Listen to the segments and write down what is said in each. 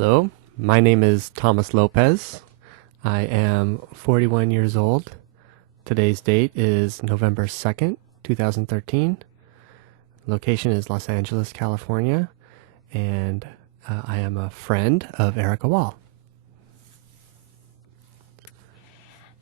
Hello, my name is Thomas Lopez. I am 41 years old. Today's date is November 2nd, 2013. Location is Los Angeles, California, and I am a friend of Erica Wall.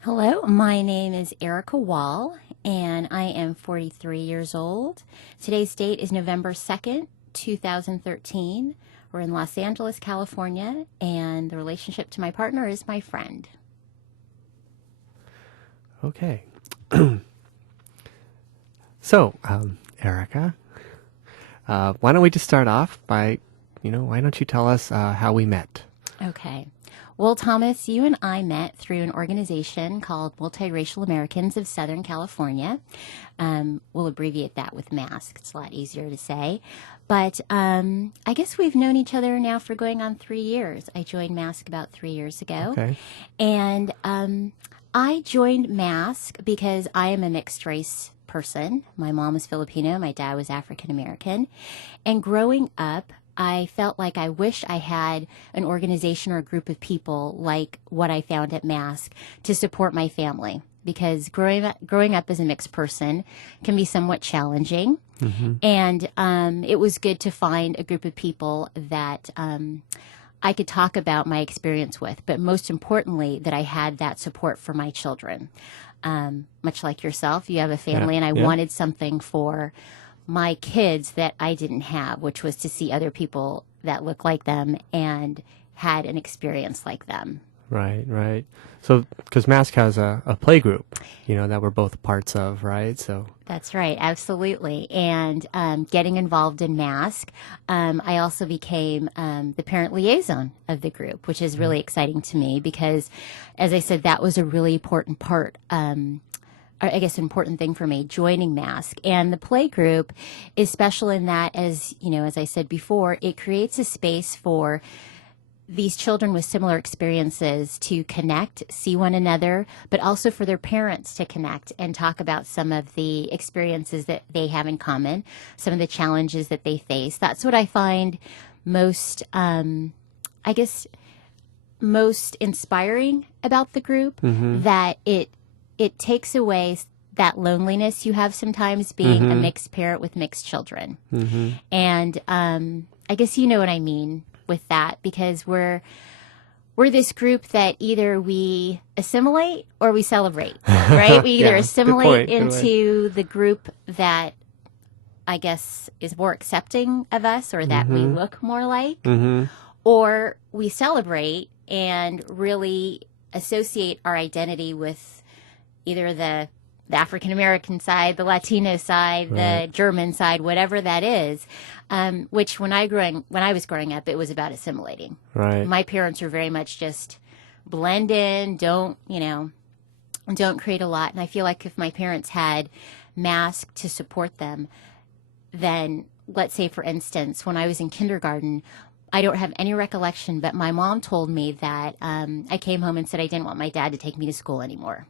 Hello, my name is Erica Wall, and I am 43 years old. Today's date is November 2nd, 2013. We're in Los Angeles, California, and the relationship to my partner is my friend. Okay. So, Erica, why don't we just start off by, why don't you tell us how we met? Okay. Well, Thomas, you and I met through an organization called Multiracial Americans of Southern California. We'll abbreviate that with MASC. It's a lot easier to say. But I guess we've known each other now for going on 3 years. I joined MASC about 3 years ago. Okay. And I joined MASC because I am a mixed race person. My mom was Filipino. My dad was African American. And growing up, I felt like I wished I had an organization or a group of people like what I found at MASC to support my family, because growing up as a mixed person can be somewhat challenging. Mm-hmm. And it was good to find a group of people that I could talk about my experience with, but most importantly, that I had that support for my children. Much like yourself, you have a family, and I wanted something for my kids that I didn't have, which was to see other people that look like them and had an experience like them. Right, right. So, because MASC has a play group, that we're both parts of, right? So That's right, absolutely. And getting involved in MASC, I also became the parent liaison of the group, which is really exciting to me because, as I said, that was a really important part, I guess, an important thing for me, joining MASC. And the play group is special in that, as I said before, it creates a space for these children with similar experiences to connect, see one another, but also for their parents to connect and talk about some of the experiences that they have in common, some of the challenges that they face. That's what I find most, most inspiring about the group, that it takes away that loneliness you have sometimes being a mixed parent with mixed children. Mm-hmm. And I guess you know what I mean with that, because we're this group that either we assimilate or we celebrate, right? We either assimilate into the group that I guess is more accepting of us or that we look more like, or we celebrate and really associate our identity with either the African-American side, the Latino side, the German side, whatever that is, which when I was growing up, it was about assimilating. Right. My parents were very much just blend in, don't create a lot. And I feel like if my parents had MASC to support them, then let's say, for instance, when I was in kindergarten, I don't have any recollection, but my mom told me that I came home and said I didn't want my dad to take me to school anymore.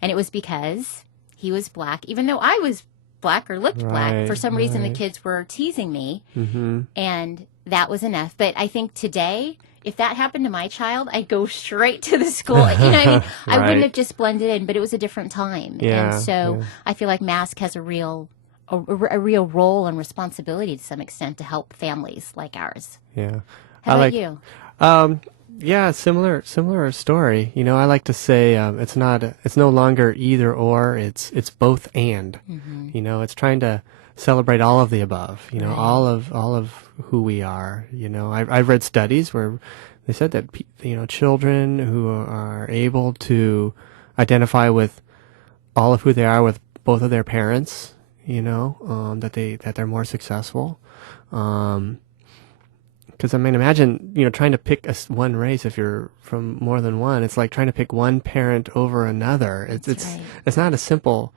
And it was because he was black, even though I was black or looked black. For some reason, the kids were teasing me, and that was enough. But I think today, if that happened to my child, I'd go straight to the school. I wouldn't have just blended in, but it was a different time. Yeah, and so I feel like MASC has a real role and responsibility to some extent to help families like ours. Yeah. How about you? Yeah, similar story. I like to say it's no longer either or. It's both and. It's trying to celebrate all of the above. All of who we are. I've read studies where they said that children who are able to identify with all of who they are with both of their parents, that they're more successful. Because, imagine, trying to pick one race if you're from more than one. It's like trying to pick one parent over another. It's not a simple,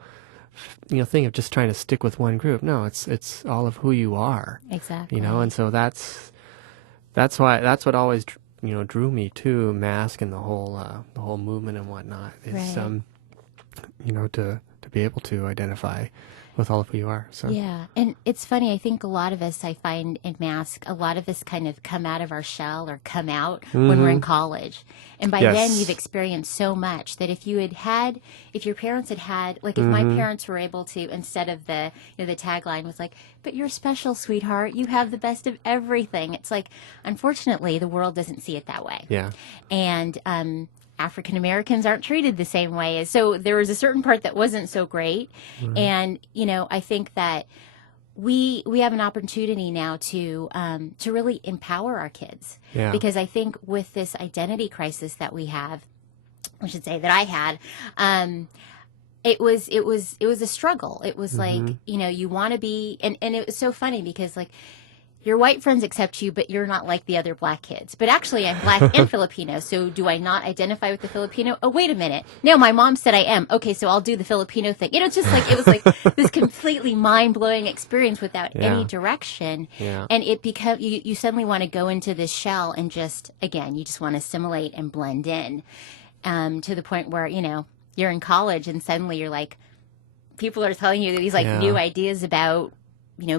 thing of just trying to stick with one group. No, it's all of who you are. Exactly. And so that's what always, drew me to MASC and the whole movement and whatnot. Is, to to be able to identify with all of who you are. So Yeah, and it's funny. I think a lot of us, I find in MASC, a lot of us kind of come out of our shell or come out when we're in college, and by then you've experienced so much that if you if your parents had, like if my parents were able to, instead of the the tagline was like, "But you're special, sweetheart. You have the best of everything." It's like, unfortunately, the world doesn't see it that way. Yeah. And African Americans aren't treated the same way. So there was a certain part that wasn't so great. And, I think that we have an opportunity now to really empower our kids. Yeah. Because I think with this identity crisis that we have, I should say that I had, it was a struggle. It was like, you want to be, and it was so funny because like, your white friends accept you, but you're not like the other black kids. But actually, I'm black and Filipino, so do I not identify with the Filipino? Oh, wait a minute. No, my mom said I am. Okay, so I'll do the Filipino thing. It's just like, it was like this completely mind-blowing experience without any direction. Yeah. And it becomes, you suddenly want to go into this shell and just, again, you just want to assimilate and blend in to the point where, you're in college and suddenly you're like, people are telling you these like new ideas about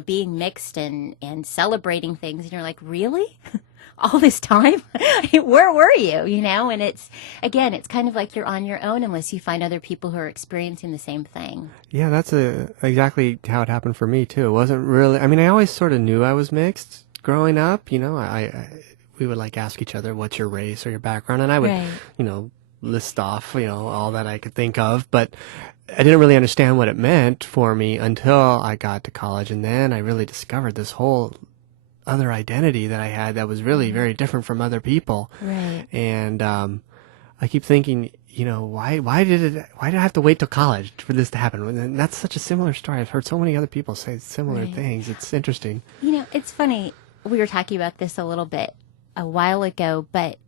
being mixed and celebrating things. And you're like, really? All this time? Where were you? And it's kind of like you're on your own unless you find other people who are experiencing the same thing. Yeah, that's exactly how it happened for me too. It wasn't really, I always sort of knew I was mixed growing up. We would like ask each other, what's your race or your background? And I would, list off, all that I could think of, but I didn't really understand what it meant for me until I got to college, and then I really discovered this whole other identity that I had that was really very different from other people. Right. And I keep thinking, why did I have to wait till college for this to happen? And that's such a similar story. I've heard so many other people say similar things. It's interesting. It's funny. We were talking about this a little bit a while ago, but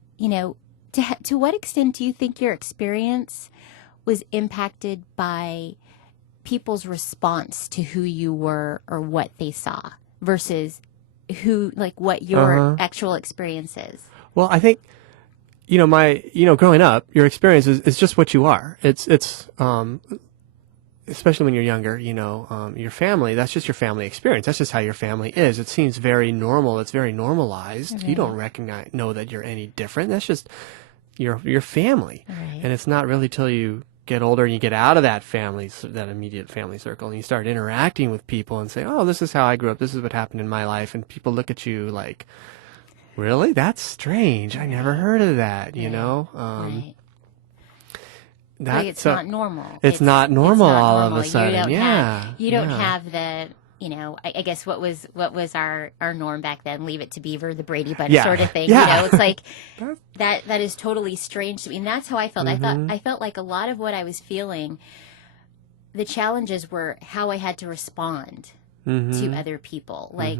to what extent do you think your experience was impacted by people's response to who you were or what they saw versus what your actual experience is? Well, I think, growing up, your experience is just what you are. It's especially when you're younger, your family, that's just your family experience. That's just how your family is. It seems very normal. It's very normalized. Okay. You don't know that you're any different. That's just your family. Right. And it's not really till you get older and you get out of that immediate family circle, and you start interacting with people and say, oh, this is how I grew up. This is what happened in my life. And people look at you like, really? That's strange. I never heard of that, Right. That, it's not normal. It's not normal all normal. of a sudden. You don't have the, I guess what was our norm back then? Leave it to Beaver, the Brady Bunch sort of thing. Yeah. It's like that is totally strange to me. And that's how I felt. I felt like a lot of what I was feeling, the challenges were how I had to respond to other people. Like,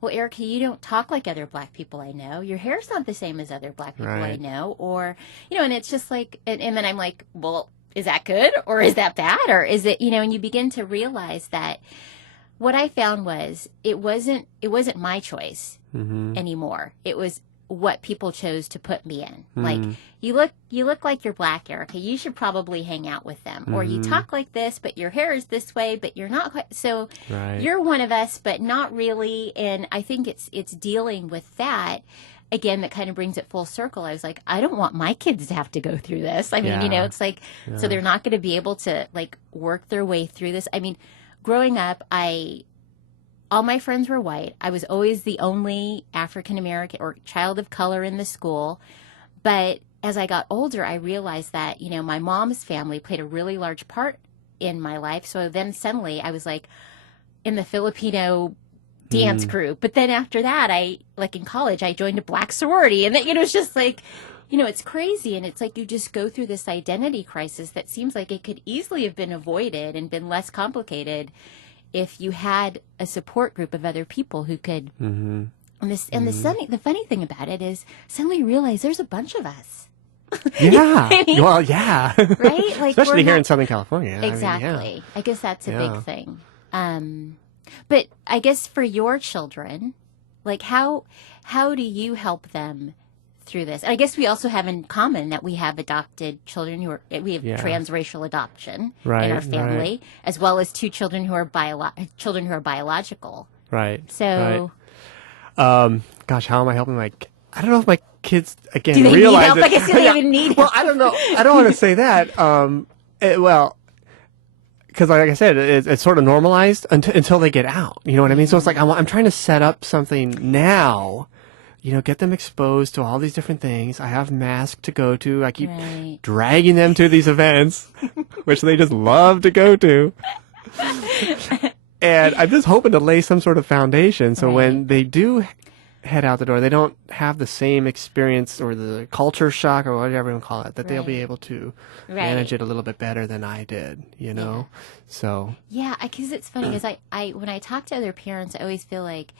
well, Erica, you don't talk like other black people I know. Your hair's not the same as other black people I know. Or, and it's just like, and then I'm like, well, is that good? Or is that bad? Or is it, and you begin to realize that what I found was it wasn't my choice anymore. It was what people chose to put me in. Like, you look like you're black, Erica. You should probably hang out with them. Or you talk like this, but your hair is this way, but you're not quite. So you're one of us, but not really. And I think it's dealing with that. Again, that kind of brings it full circle. I was like, I don't want my kids to have to go through this. I mean, it's like, so they're not going to be able to like work their way through this. I mean, growing up, all my friends were white. I was always the only African American or child of color in the school. But as I got older, I realized that, my mom's family played a really large part in my life. So then suddenly I was like in the Filipino dance group. But then after that, in college, I joined a black sorority. And then, it's just like, it's crazy. And it's like you just go through this identity crisis that seems like it could easily have been avoided and been less complicated if you had a support group of other people who could. And the funny thing about it is suddenly you realize there's a bunch of us. Yeah. Well, yeah. Right? Like, especially here in Southern California. Exactly. I guess that's a big thing. But I guess for your children, like how do you help them through this. And I guess we also have in common that we have adopted children we have transracial adoption in our family, as well as two children who are biological. Right. So, gosh, how am I helping I don't know if my kids again do they realize need help? it. I guess do they even need Well, help? I don't know. I don't want to say that. Because like I said, it's sort of normalized until they get out. You know what I mean? So it's like I'm trying to set up something now. Get them exposed to all these different things. I have MASC to go to. I keep dragging them to these events, which they just love to go to. And I'm just hoping to lay some sort of foundation so when they do head out the door, they don't have the same experience or the culture shock or whatever you call it, that they'll be able to manage it a little bit better than I did, So. Yeah, because it's funny, because I when I talk to other parents, I always feel like,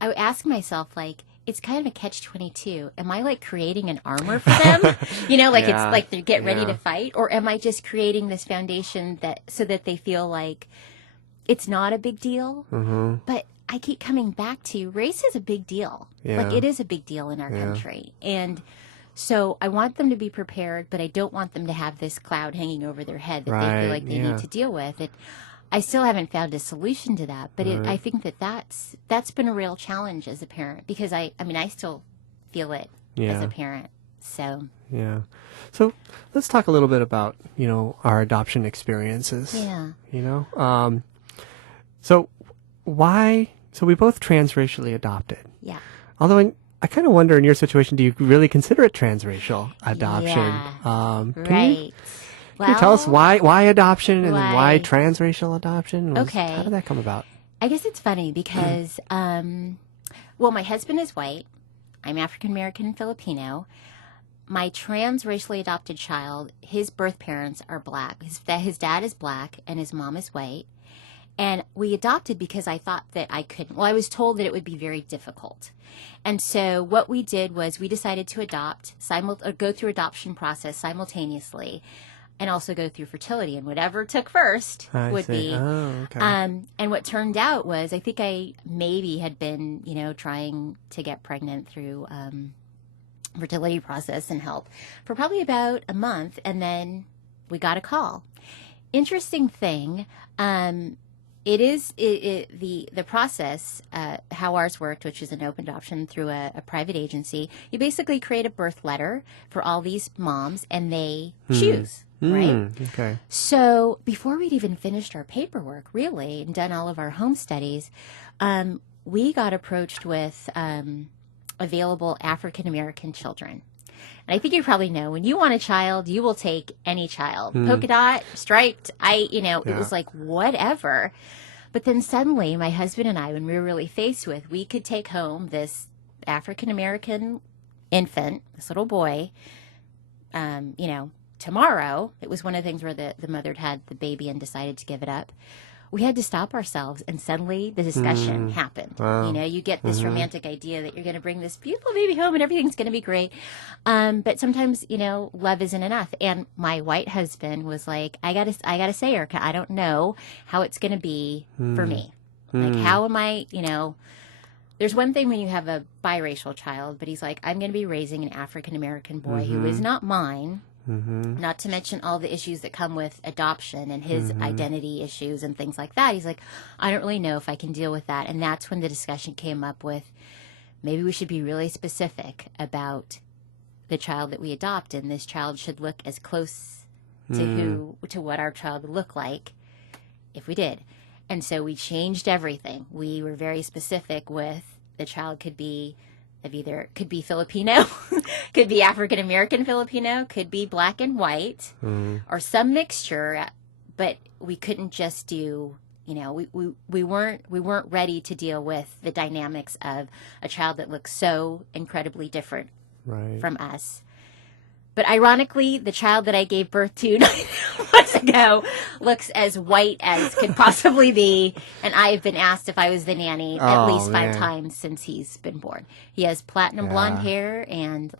I ask myself, like, it's kind of a catch-22. Am I like creating an armor for them? It's like they get ready to fight, or am I just creating this foundation so that they feel like it's not a big deal? But I keep coming back to race is a big deal. Like, it is a big deal in our country. And so I want them to be prepared, but I don't want them to have this cloud hanging over their head that they feel like they need to deal with. I still haven't found a solution to that, but I think that's been a real challenge as a parent, because I still feel it as a parent. So. Yeah. So let's talk a little bit about, our adoption experiences. Yeah. So we both transracially adopted. Yeah. Although I kind of wonder, in your situation, do you really consider it transracial adoption? Yeah. Can you tell us why adoption and then why transracial adoption? Okay. How did that come about? I guess it's funny because, my husband is white. I'm African American and Filipino. My transracially adopted child, his birth parents are black. His dad is black and his mom is white. And we adopted because I thought that I couldn't. Well, I was told that it would be very difficult. And so what we did was we decided to go through adoption process simultaneously, and also go through fertility, and whatever took first would be. Oh, okay. And what turned out was, I think I maybe had been, trying to get pregnant through fertility process and help for probably about a month, and then we got a call. Interesting thing. The process, how ours worked, which is an open adoption through a private agency. You basically create a birth letter for all these moms, and they choose, right? Okay. So before we'd even finished our paperwork, really, and done all of our home studies, we got approached with available African American children. And I think you probably know, when you want a child, you will take any child. Polka dot, striped, it was like whatever. But then suddenly my husband and I, when we were really faced with, we could take home this African-American infant, this little boy, tomorrow. It was one of the things where the mother had the baby and decided to give it up. We had to stop ourselves, and suddenly the discussion happened. Wow. You get this romantic idea that you're going to bring this beautiful baby home and everything's going to be great. But sometimes, love isn't enough. And my white husband was like, I gotta say, Erica, I don't know how it's going to be for me. Like, how am I, there's one thing when you have a biracial child, but he's like, I'm going to be raising an African-American boy who is not mine. Not to mention all the issues that come with adoption and his identity issues and things like that. He's like, I don't really know if I can deal with that. And that's when the discussion came up with, maybe we should be really specific about the child that we adopt, and this child should look as close to what our child would look like if we did. And so we changed everything. We were very specific with, the child could be Filipino, could be African American Filipino, could be black and white, or some mixture. But we couldn't just do, we weren't ready to deal with the dynamics of a child that looks so incredibly different from us. But ironically, the child that I gave birth to 9 months ago looks as white as could possibly be. And I have been asked if I was the nanny at least 5 times since he's been born. He has platinum blonde hair and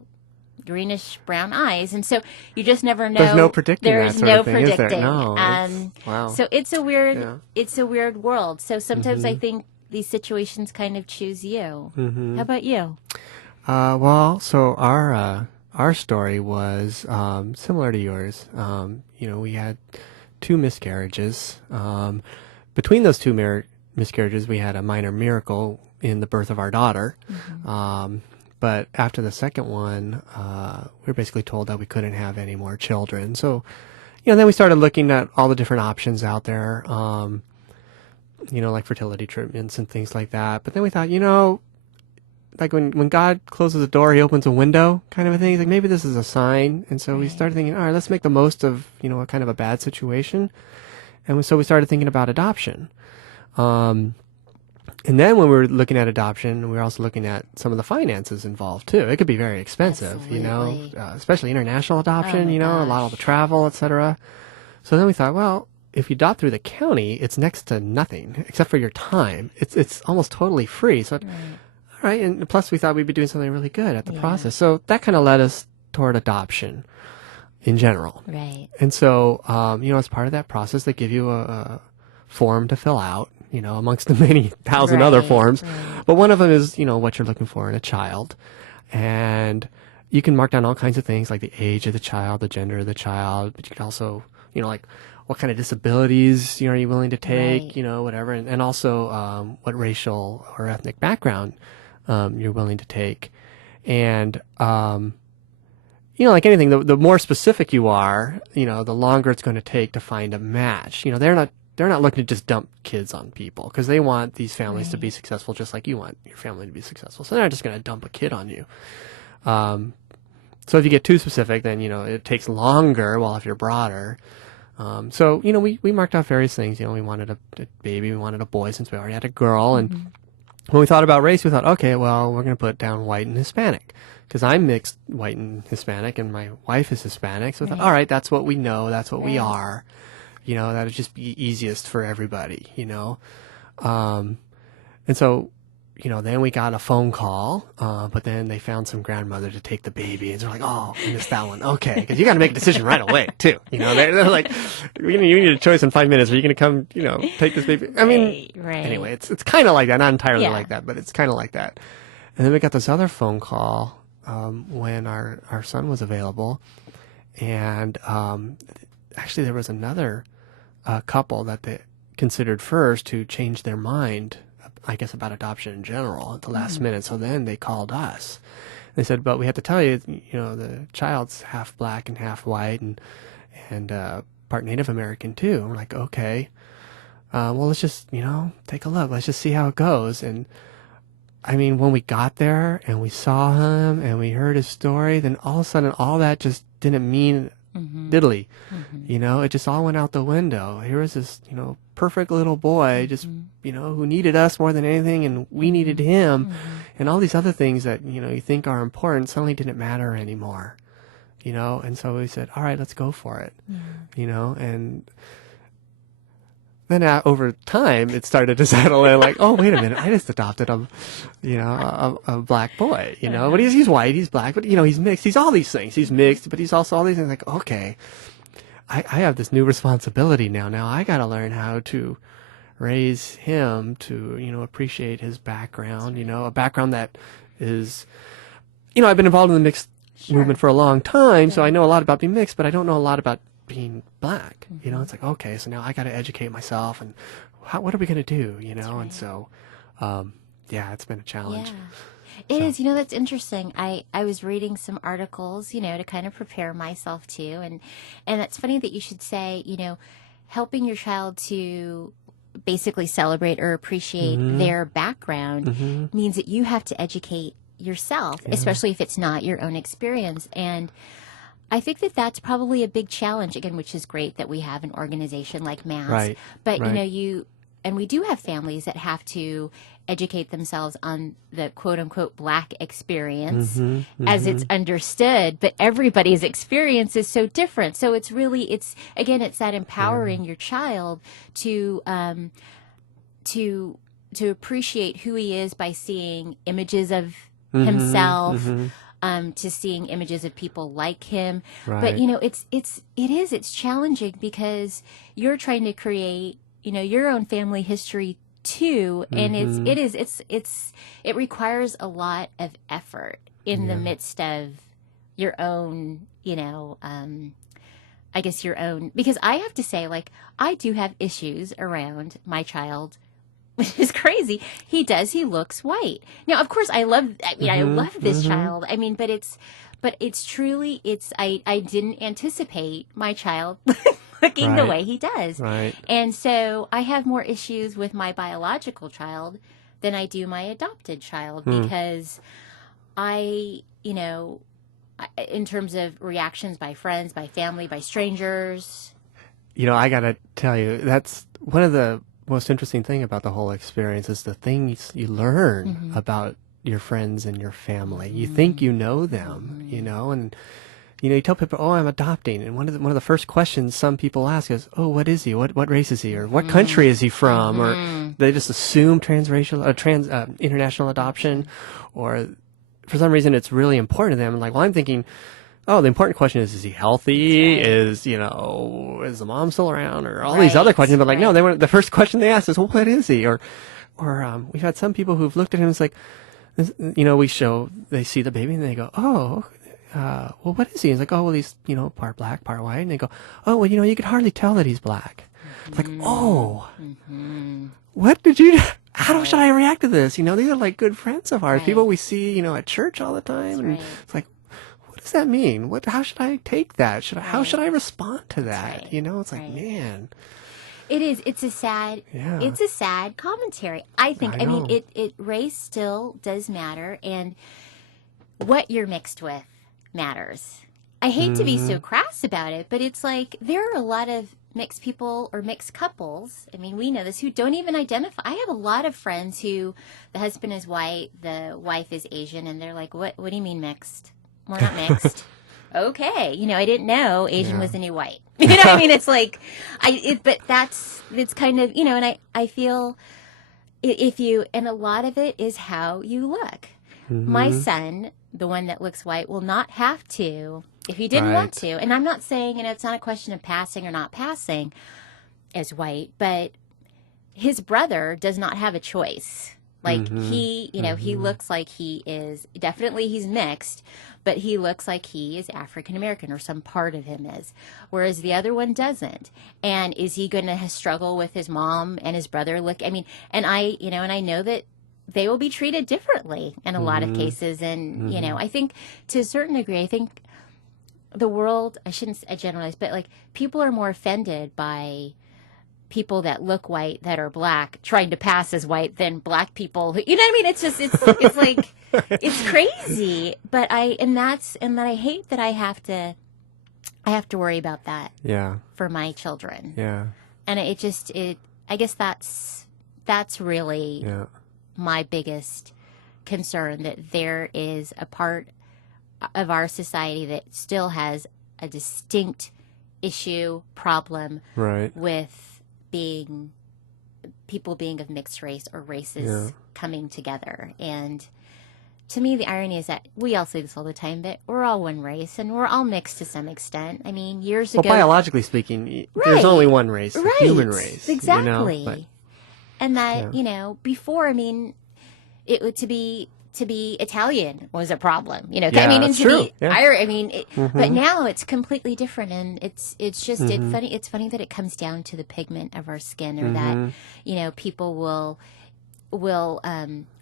greenish brown eyes. And so you just never know. There's no predicting There's that sort no of thing, is there? predicting. No, wow. So it's a weird world. So sometimes I think these situations kind of choose you. How about you? So our story was similar to yours. We had two miscarriages. Between those two miscarriages, we had a minor miracle in the birth of our daughter. But after the second one, we were basically told that we couldn't have any more children. So, then we started looking at all the different options out there, like fertility treatments and things like that. But then we thought, like when God closes a door, he opens a window kind of a thing. He's like, maybe this is a sign. And so we started thinking, all right, let's make the most of, a kind of a bad situation. And so we started thinking about adoption. And then when we were looking at adoption, we were also looking at some of the finances involved too. It could be very expensive, especially international adoption, a lot of the travel, etc. So then we thought, well, if you adopt through the county, it's next to nothing except for your time. It's almost totally free. So, all right. And plus we thought we'd be doing something really good at the process. So that kind of led us toward adoption in general. Right. And so, as part of that process, they give you a form to fill out, amongst the many thousand other forms. Right. But one of them is, what you're looking for in a child. And you can mark down all kinds of things like the age of the child, the gender of the child, but you can also, like what kind of disabilities, are you willing to take, whatever. And also what racial or ethnic background you're willing to take. And, like anything, the more specific you are, the longer it's going to take to find a match. They're not looking to just dump kids on people because they want these families to be successful just like you want your family to be successful. So they're not just going to dump a kid on you. So if you get too specific, then, it takes longer, while if you're broader. So, we marked out various things. We wanted a baby, we wanted a boy since we already had a girl. And when we thought about race, we thought, okay, well, we're going to put down white and Hispanic because I'm mixed white and Hispanic and my wife is Hispanic. So we thought, all right, that's what we know. That's what we are. That would just be easiest for everybody, And so, then we got a phone call, but then they found some grandmother to take the baby. And they're like, oh, we missed that one. Okay. Because you got to make a decision right away, too. They're like, you need a choice in 5 minutes. Are you going to come, take this baby? I mean, anyway, it's kind of like that. Not entirely like that, but it's kind of like that. And then we got this other phone call when our son was available. And actually, there was another couple that they considered first who changed their mind, I guess, about adoption in general at the last minute. So then they called us. They said, but we have to tell you, the child's half black and half white and part Native American too. And we're like, okay, well, let's just, take a look. Let's just see how it goes. And I mean, when we got there and we saw him and we heard his story, then all of a sudden all that just didn't mean diddly. It just all went out the window. Here was this, perfect little boy, just, who needed us more than anything, and we needed him, and all these other things that, you think are important suddenly didn't matter anymore, and so we said, all right, let's go for it, and then over time it started to settle in, like, oh, wait a minute, I just adopted a black boy, but he's white, he's black, but he's mixed, he's all these things, he's mixed, but he's also all these things. Like, okay, I have this new responsibility now I got to learn how to raise him to appreciate his background, a background that is, I've been involved in the mixed movement for a long time, so I know a lot about being mixed, but I don't know a lot about being black. It's like, okay, so now I got to educate myself, and what are we going to do, and so it's been a challenge. It is, that's interesting. I was reading some articles, to kind of prepare myself too, and it's funny that you should say, helping your child to basically celebrate or appreciate their background means that you have to educate yourself, especially if it's not your own experience. And I think that that's probably a big challenge, again, which is great that we have an organization like MASC. Right. But, and we do have families that have to educate themselves on the quote-unquote black experience as it's understood, but everybody's experience is so different. So it's that empowering your child to appreciate who he is by seeing images of himself, to seeing images of people like him. Right. But it's challenging because you're trying to create your own family history too, and it requires a lot of effort. in the midst of your own, I guess your own, because I have to say, like, I do have issues around my child, which is crazy. He looks white. Now, of course, I love this child. I mean, but it's truly, I didn't anticipate my child looking the way he does. Right. And so I have more issues with my biological child than I do my adopted child because in terms of reactions by friends, by family, by strangers. I got to tell you, that's one of the most interesting thing about the whole experience is the things you learn about your friends and your family. You think you know them, and you tell people, "Oh, I'm adopting," and one of the first questions some people ask is, "Oh, what is he? What race is he? Or what country is he from?" Or they just assume international adoption, or for some reason it's really important to them. Like, well, I'm thinking, oh, the important question is he healthy? Right. Is the mom still around? Or all these other questions. But like, no, the first question they ask is, well, what is he? Or we've had some people who've looked at him and it's like, they see the baby and they go, oh, well, what is he? It's like, oh, well, he's, part black, part white. And they go, oh, well, you could hardly tell that he's black. It's like, oh, what did you, how should I react to this? These are like good friends of ours, people we see, at church all the time. And it's like, what does that mean? How should I take that? How should I respond to that? It's like, man. It is. It's a sad commentary. I think. I mean, race still does matter, and what you're mixed with matters. I hate to be so crass about it, but it's like there are a lot of mixed people or mixed couples. I mean, we know this, who don't even identify. I have a lot of friends who the husband is white, the wife is Asian, and they're like, "What do you mean mixed? We're not mixed." Okay, I didn't know Asian was the new white. I mean, it's like, but it's kind of, and I feel and a lot of it is how you look. My son, the one that looks white, will not have to, if he didn't want to. And I'm not saying, it's not a question of passing or not passing as white, but his brother does not have a choice. Like he looks like he is, definitely he's mixed, but he looks like he is African American or some part of him is, whereas the other one doesn't. And is he going to struggle with his mom and his brother? And I know that they will be treated differently in a lot of cases. And, I think to a certain degree, I think the world, I shouldn't generalize, but like people are more offended by people that look white that are black trying to pass as white than black people who, what I mean? It's just, it's like, it's crazy. But I hate that I have to worry about that. Yeah. For my children. Yeah. And I guess that's really my biggest concern, that there is a part of our society that still has a distinct issue, problem with people being of mixed race or races coming together. And to me, the irony is that we all say this all the time, but we're all one race and we're all mixed to some extent. I mean, years ago, biologically speaking, there's only one race, the human race. Exactly. And that, before, I mean, it would to be Italian was a problem, I mean, and to be Irish, I mean, but now it's completely different, and it's just it's funny that it comes down to the pigment of our skin, or that people will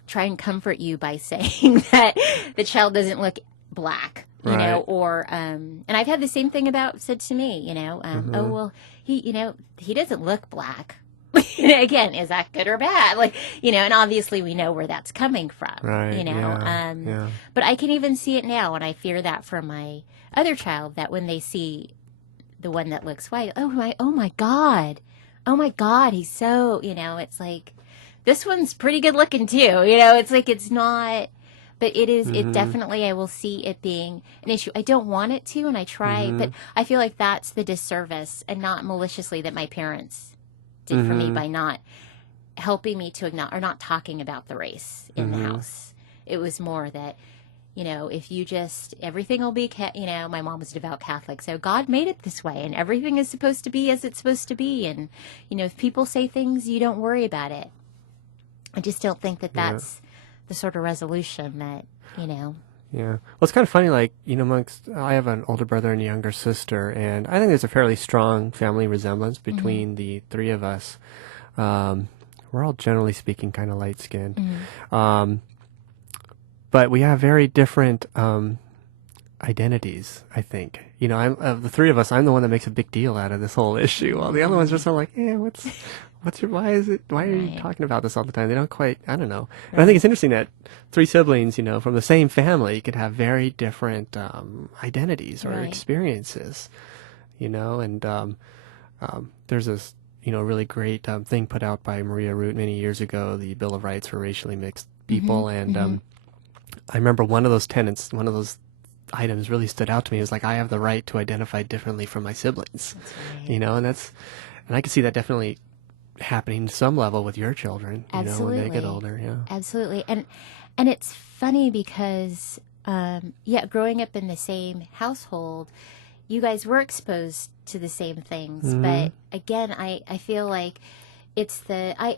try and comfort you by saying that the child doesn't look black, or and I've had the same thing said to me, oh well, he doesn't look black. Again, is that good or bad? Like, and obviously we know where that's coming from, but I can even see it now, and I fear that for my other child, that when they see the one that looks white, oh my God, he's so, it's like, this one's pretty good looking too, it's like, it's not, but it is, it definitely, I will see it being an issue. I don't want it to, and I try, but I feel like that's the disservice, and not maliciously, that my parents did for me by not helping me to acknowledge, or not talking about the race in the house. It was more that, if you just, everything will be, my mom was a devout Catholic, so God made it this way, and everything is supposed to be as it's supposed to be, and, if people say things, you don't worry about it. I just don't think that that's the sort of resolution that, Yeah. Well, it's kind of funny, like, I have an older brother and a younger sister, and I think there's a fairly strong family resemblance between the three of us. We're all, generally speaking, kind of light-skinned. But we have very different identities, I think. Of the three of us, I'm the one that makes a big deal out of this whole issue, while the other ones are sort of like, yeah, why are you talking about this all the time? They don't quite, I don't know. And I think it's interesting that three siblings, from the same family could have very different identities or experiences, and there's this, really great thing put out by Maria Root many years ago, the Bill of Rights for Racially Mixed People. And I remember one of those tenets, one of those items really stood out to me. It was like, I have the right to identify differently from my siblings, and I can see that definitely happening to some level with your children, when they get older. Yeah, absolutely. And it's funny because, growing up in the same household, you guys were exposed to the same things. But again, I feel like I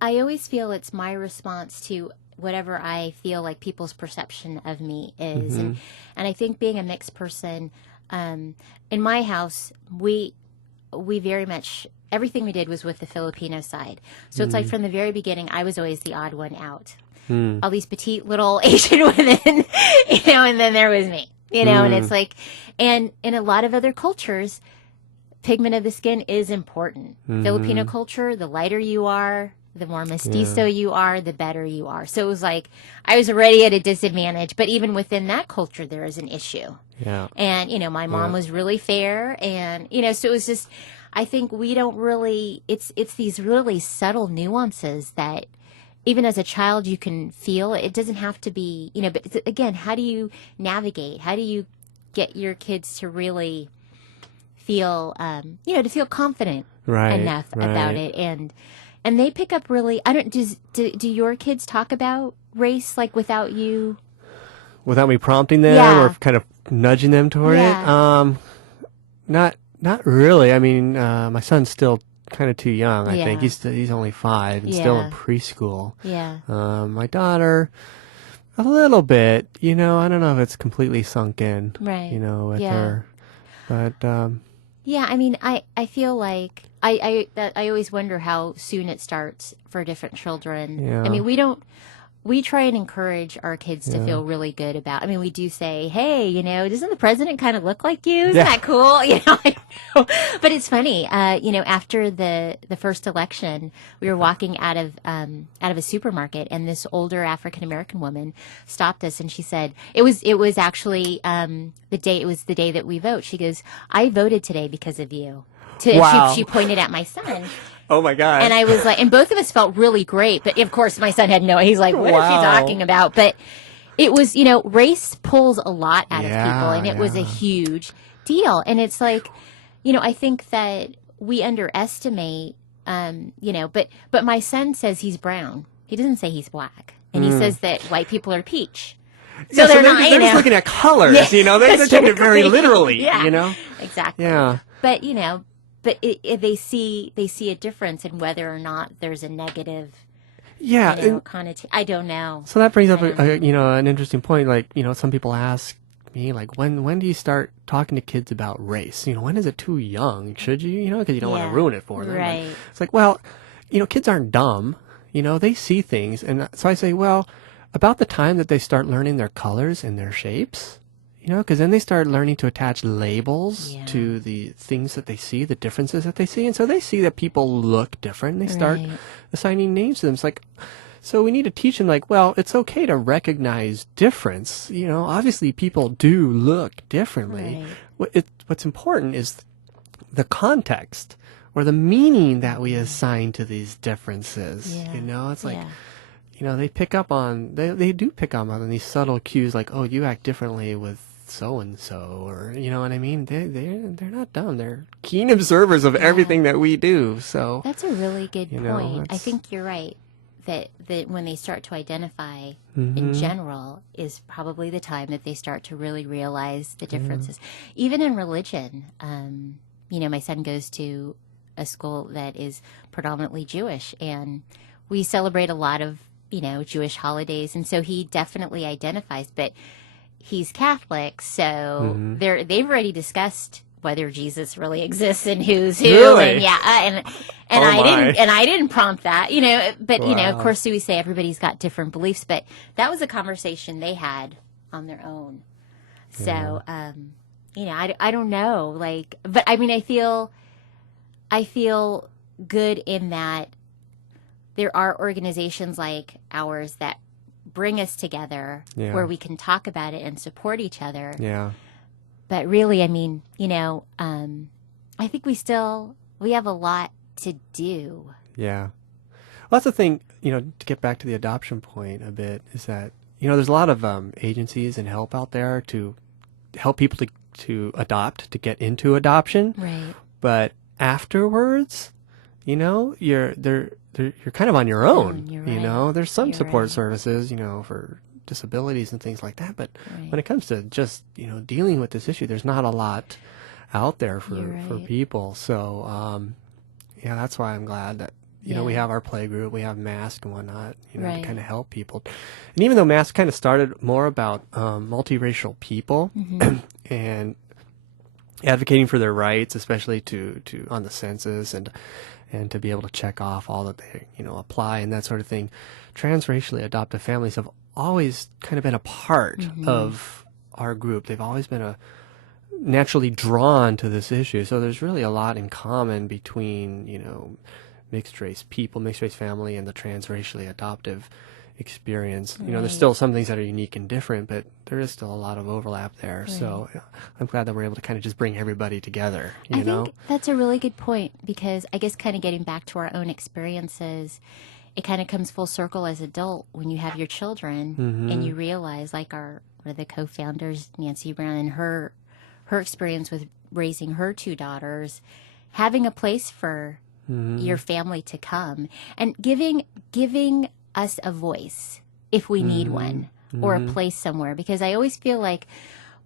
always feel it's my response to whatever I feel like people's perception of me is. And I think being a mixed person, in my house, we very much, everything we did was with the Filipino side. So it's like from the very beginning, I was always the odd one out. All these petite little Asian women, and then there was me, and it's like, and in a lot of other cultures, pigment of the skin is important. Filipino culture, the lighter you are, the more mestizo you are, the better you are. So it was like, I was already at a disadvantage, but even within that culture, there is an issue. Yeah. And, my mom was really fair. And, so it was just, I think we don't really, it's these really subtle nuances that even as a child you can feel. It doesn't have to be, but again, how do you navigate? How do you get your kids to really feel, to feel confident enough about it? And they pick up really, do your kids talk about race, like without you? Without me prompting them or kind of nudging them toward it? Not really. I mean, my son's still kind of too young, I think. He's only 5 and still in preschool. Yeah. My daughter, a little bit, I don't know if it's completely sunk in, with her. But, yeah, I mean, I feel like I always wonder how soon it starts for different children. Yeah. I mean, we try and encourage our kids to feel really good about. I mean, we do say, "Hey, doesn't the president kind of look like you? Isn't that cool?" But it's funny. After the first election, we were walking out of a supermarket, and this older African American woman stopped us, and she said, "It was actually the day that we vote." She goes, "I voted today because of you." Wow. She pointed at my son. Oh my God. And I was like, and both of us felt really great. But of course, my son had he's like, what is she talking about? But it was, race pulls a lot out of people. And it was a huge deal. And it's like, I think that we underestimate, but my son says he's brown. He doesn't say he's black. And he says that white people are peach. So they're just looking at colors, they're taking it very literally, Exactly. Yeah. But, but they see a difference in whether or not there's a negative, connotation. I don't know. So that brings up an interesting point. Like, some people ask me, like, when do you start talking to kids about race? When is it too young? Should you? Because you don't want to ruin it for them. Right. And it's like, well, kids aren't dumb. They see things, and so I say, well, about the time that they start learning their colors and their shapes. Because then they start learning to attach labels to the things that they see, the differences that they see. And so they see that people look different. And they start assigning names to them. It's like, so we need to teach them, like, well, it's okay to recognize difference. Obviously people do look differently. Right. What's important is the context or the meaning that we assign to these differences. It's like... they pick up on, they do pick up on these subtle cues, like, oh, you act differently with so-and-so, or, you know what I mean? They're not dumb. They're keen observers of everything that we do, so. That's a really good point. I think you're right, that when they start to identify in general is probably the time that they start to really realize the differences. Even in religion, my son goes to a school that is predominantly Jewish, and we celebrate a lot of Jewish holidays, and so he definitely identifies. But he's Catholic, so Mm-hmm. they've already discussed whether Jesus really exists and who's who, Really? and Oh, I didn't prompt that, but of Wow. course we say everybody's got different beliefs, but that was a conversation they had on their own. So, I don't know, like, but I mean, I feel good in that there are organizations like ours that bring us together Yeah. where we can talk about it and support each other. Yeah. But really, I mean, I think we have a lot to do. Yeah. Well, that's the thing, to get back to the adoption point a bit, is that, there's a lot of agencies and help out there to help people to adopt, to get into adoption. Right. But afterwards, you're kind of on your own. You're right. There's some You're support right. services, for disabilities and things like that. But Right. when it comes to just, dealing with this issue, there's not a lot out there for You're people. So, that's why I'm glad that, we have our play group, we have MASC and whatnot, Right. to kind of help people. And even though MASC kind of started more about multiracial people and advocating for their rights, especially to on the census and to be able to check off all that they apply and that sort of thing, transracially adoptive families have always kind of been a part of our group. They've always been naturally drawn to this issue. So there's really a lot in common between mixed race people, mixed race family, and the transracially adoptive experience. There's still some things that are unique and different, but there is still a lot of overlap there. So I'm glad that we're able to kind of just bring everybody together, I think that's a really good point, because I guess kind of getting back to our own experiences, it kind of comes full circle as adult when you have your children and you realize, like one of the co-founders, Nancy Brown, and her experience with raising her two daughters, having a place for your family to come and giving us a voice if we need one, or a place somewhere, because I always feel like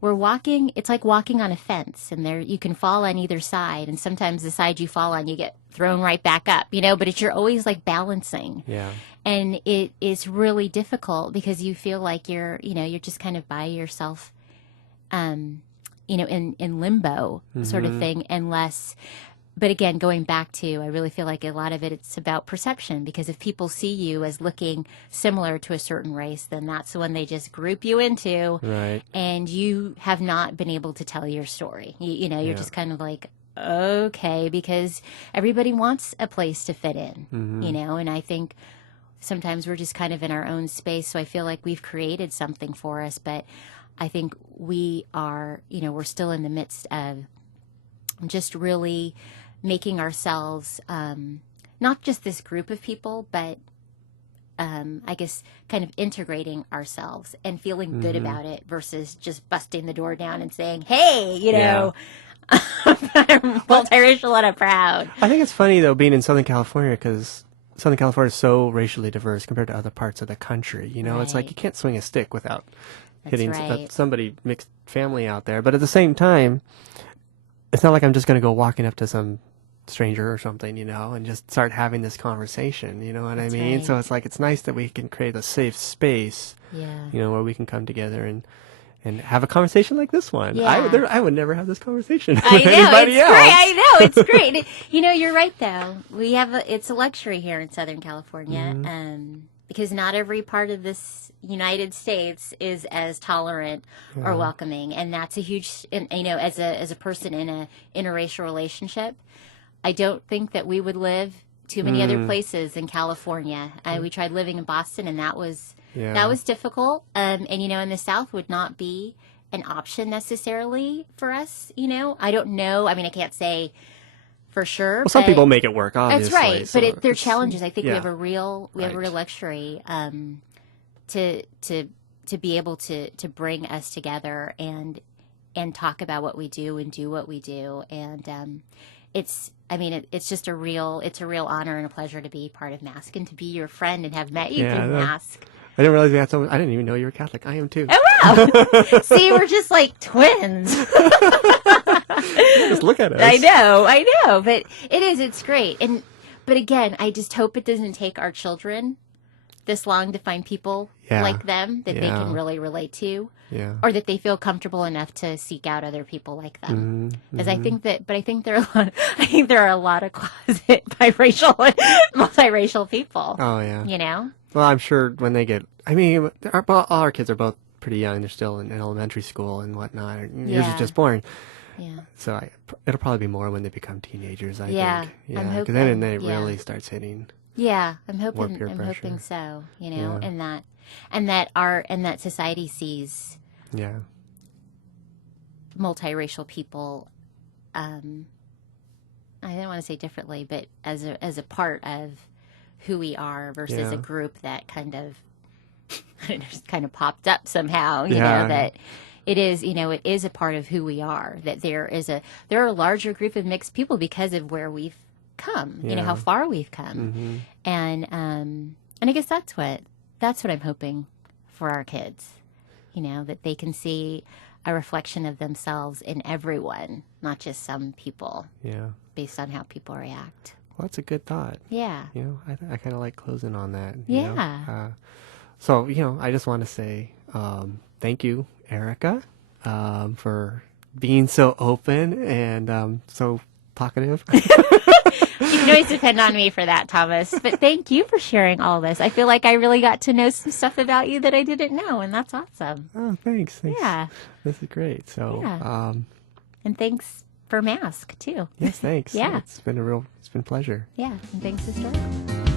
it's like walking on a fence, and there you can fall on either side, and sometimes the side you fall on you get thrown right back up, but you're always like balancing. Yeah. And it is really difficult because you feel like you're just kind of by yourself, in limbo sort of thing, but again, going back to, I really feel like a lot of it's about perception, because if people see you as looking similar to a certain race, then that's the one they just group you into. Right. And you have not been able to tell your story. You're just kind of like, okay, because everybody wants a place to fit in, and I think sometimes we're just kind of in our own space. So I feel like we've created something for us, but I think we are, we're still in the midst of just really making ourselves not just this group of people, but I guess kind of integrating ourselves and feeling good about it versus just busting the door down and saying, hey, I'm multiracial and I'm proud. I think it's funny, though, being in Southern California, because Southern California is so racially diverse compared to other parts of the country. It's like you can't swing a stick without hitting somebody mixed family out there. But at the same time, it's not like I'm just going to go walking up to some stranger or something, and just start having this conversation. You know what I mean? Right. So it's like, it's nice that we can create a safe space, Yeah. where we can come together and have a conversation like this one. Yeah. I would never have this conversation with I know, anybody it's else. great. I know, it's great. You're right, though. It's a luxury here in Southern California, because not every part of this United States is as tolerant or welcoming, and that's a huge. And as a person in a interracial relationship, I don't think that we would live too many other places in California. We tried living in Boston, and that was difficult. And in the South would not be an option necessarily for us. I don't know. I mean, I can't say for sure. Well, some people make it work, obviously. That's right, so but there are challenges. I think we yeah. have a real luxury to be able to bring us together and talk about what we do and do what we do, and it's just a real honor and a pleasure to be part of MASC and to be your friend and have met you through MASC. I didn't realize we had someone. I didn't even know you were Catholic. I am too. Oh wow! See, we're just like twins. Just look at us. I know, but it's great. But again, I just hope it doesn't take our children this long to find people Yeah. like them that they Yeah. can really relate to, Yeah. or that they feel comfortable enough to seek out other people like them. Mm-hmm. Because I think that, but I think there are I think there are a lot of closet biracial, multiracial people. Oh, yeah. You know? Well, I'm sure when they get, I mean, all our kids are both pretty young. They're still in elementary school and whatnot. Yours Yeah. is just born. Yeah. So it'll probably be more when they become teenagers, I Yeah, think. I'm Yeah, hoping, because then it yeah. really starts hitting. Yeah, I'm More hoping. peer I'm pressure. hoping so. You know, Yeah. and that society sees Yeah. multiracial people. I don't want to say differently, but as a part of who we are versus Yeah. a group that kind of just kind of popped up somehow. You Yeah. know that. It is, it is a part of who we are. That there are a larger group of mixed people because of where we've come. Yeah. How far we've come, Mm-hmm. and I guess that's what I'm hoping for our kids. That they can see a reflection of themselves in everyone, not just some people, Yeah. based on how people react. Well, that's a good thought. Yeah. I kind of like closing on that. you know. Yeah. So, I just want to say thank you, Erica, for being so open and so talkative. You can always depend on me for that, Thomas. But thank you for sharing all this. I feel like I really got to know some stuff about you that I didn't know, and that's awesome. Oh, thanks. Yeah. This is great. So, Yeah. And thanks for MASC, too. yes, thanks. Yeah. It's been a pleasure. Yeah, and thanks to StoryCorps.